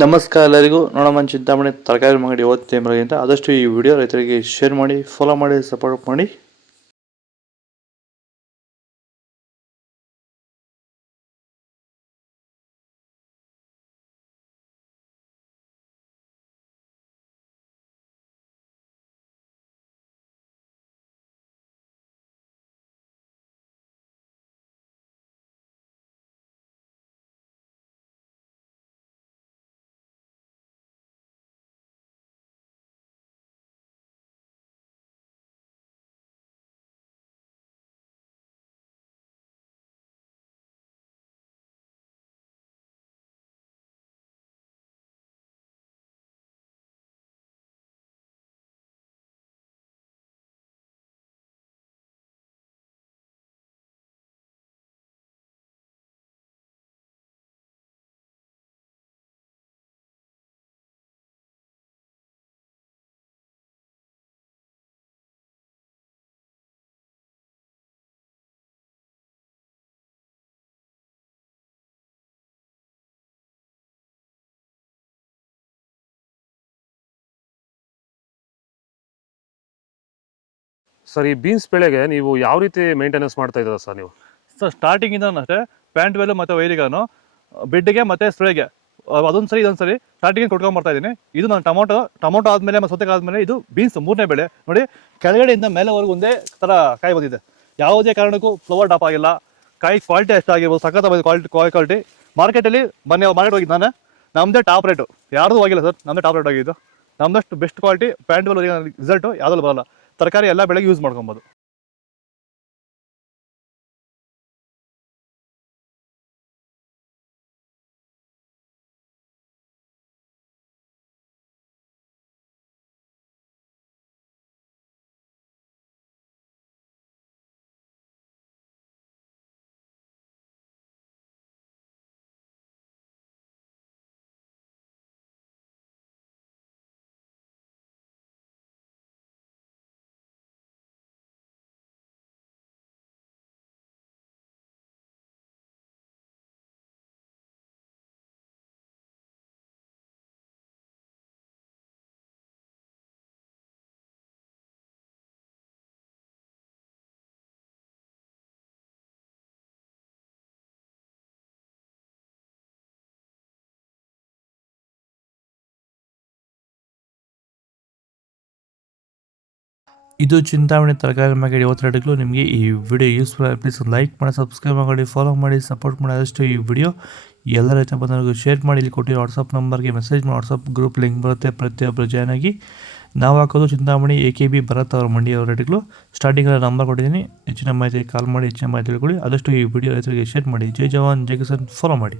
ನಮಸ್ಕಾರ ಎಲ್ಲರಿಗೂ. ನೋಡೋಣ ಚಿಂತಾಮಣಿ ತರಕಾರಿ ಅಂಗಡಿ ಅಂತ ಆದಷ್ಟು ಈ ವಿಡಿಯೋ ರೈತರಿಗೆ ಶೇರ್ ಮಾಡಿ, ಫಾಲೋ ಮಾಡಿ, ಸಪೋರ್ಟ್ ಮಾಡಿ. ಸರ್, ಈ ಬೀನ್ಸ್ ಬೆಳೆಗೆ ನೀವು ಯಾವ ರೀತಿ ಮೇಂಟೆನೆನ್ಸ್ ಮಾಡ್ತಾ ಇದ್ದೀರಾ ಸರ್ ನೀವು? ಸರ್ ಸ್ಟಾರ್ಟಿಂಗಿಂದ ಅಷ್ಟೇ ಪ್ಯಾಂಟ್ ವೆಲ್ ಮತ್ತು ವೈರಿಗಾನು ಬೆಡ್ಗೆ ಮತ್ತು ಸ್ಪ್ರೇಗೆ ಅದೊಂದು ಸರಿ ಇದೊಂದು ಸರಿ ಸ್ಟಾರ್ಟಿಂಗ್ ಕೊಟ್ಕೊಂಡ್ಬರ್ತಾ ಇದ್ದೀನಿ. ಇದು ನಾನು ಟೊಮೊಟೊ ಆದಮೇಲೆ ಮತ್ತು ಸೌತೆಕಾಯಿ ಆದಮೇಲೆ ಇದು ಬೀನ್ಸ್ ಮೂರನೇ ಬೆಳೆ. ನೋಡಿ, ಕೆಳಗಡೆಯಿಂದ ಮೇಲೆವರೆಗೂ ಒಂದೇ ಥರ ಕಾಯಿ ಬಂದಿದೆ. ಯಾವುದೇ ಕಾರಣಕ್ಕೂ ಫ್ಲವರ್ ಟಾಪ್ ಆಗಿಲ್ಲ. ಕಾಯಿ ಕ್ವಾಲಿಟಿ ಎಷ್ಟಾಗಿರ್ಬೋದು, ಸಖತ್ ಕ್ವಾಲಿಟಿ. ಮಾರ್ಕೆಟಲ್ಲಿ ಮಾರ್ಕೆಟ್ ಹೋಗಿದ್ದು ನಾನು, ನಮ್ಮದೇ ಟಾಪ್ ರೇಟು, ಯಾರ್ದು ಹೋಗಿಲ್ಲ ಸರ್, ನಮ್ಮದೇ ಟಾಪ್ ರೇಟ್ ಆಗಿದ್ದು. ನಮ್ಮದಷ್ಟು best quality pant well result ಯಾವುದಲ್ಲೂ ಬರಲ್ಲ. ತರಕಾರಿ ಎಲ್ಲ ಬೆಳೆಗೆ ಯೂಸ್ ಮಾಡ್ಕೊಬೋದು. ಇದು ಚಿಂತಾಮಣಿ ತರಕಾರಿ ಮಾರ್ಕೆಟ್ ರೇಟ್ಗಳು. ನಿಮಗೆ ಈ ವಿಡಿಯೋ ಯೂಸ್ಫುಲ್ ಆಗಿ ಪ್ಲೀಸ್ ಲೈಕ್ ಮಾಡಿ, ಸಬ್ಸ್ಕ್ರೈಬ್ ಮಾಡಿ, ಫಾಲೋ ಮಾಡಿ, ಸಪೋರ್ಟ್ ಮಾಡಿ. ಆದಷ್ಟು ಈ ವಿಡಿಯೋ ಎಲ್ಲ ರೈತ ಬಂದವರಿಗೂ ಶೇರ್ ಮಾಡಿ. ಇಲ್ಲಿ ಕೊಟ್ಟಿರೋ ವಾಟ್ಸಪ್ ನಂಬರ್ಗೆ ಮೆಸೇಜ್ ಮಾಡಿ, ವಾಟ್ಸಪ್ ಗ್ರೂಪ್ ಲಿಂಕ್ ಬರುತ್ತೆ, ಪ್ರತಿಯೊಬ್ಬರು ಜಾಯ್ನ್ ಆಗಿ. ನಾವು ಹಾಕೋದು ಚಿಂತಾಮಣಿ AKB ಭರತ್ ಅವರ ಮಂಡಿ ಅವರ ರೇಟ್ಗಳು. ಸ್ಟಾರ್ಟಿಂಗಲ್ಲಿ ನಂಬರ್ ಕೊಟ್ಟಿದ್ದೀನಿ, ಹೆಚ್ಚಿನ ಮಾಹಿತಿ ಕಾಲ್ ಮಾಡಿ, ಹೆಚ್ಚಿನ ಮಾಹಿತಿ ತಿಳ್ಕೊಳ್ಳಿ. ಆದಷ್ಟು ಈ ವಿಡಿಯೋ ರೈತರಿಗೆ ಶೇರ್ ಮಾಡಿ. ಜೈ ಜವಾನ್, ಜೈ ಕಿಸಾನ್, ಫಾಲೋ ಮಾಡಿ.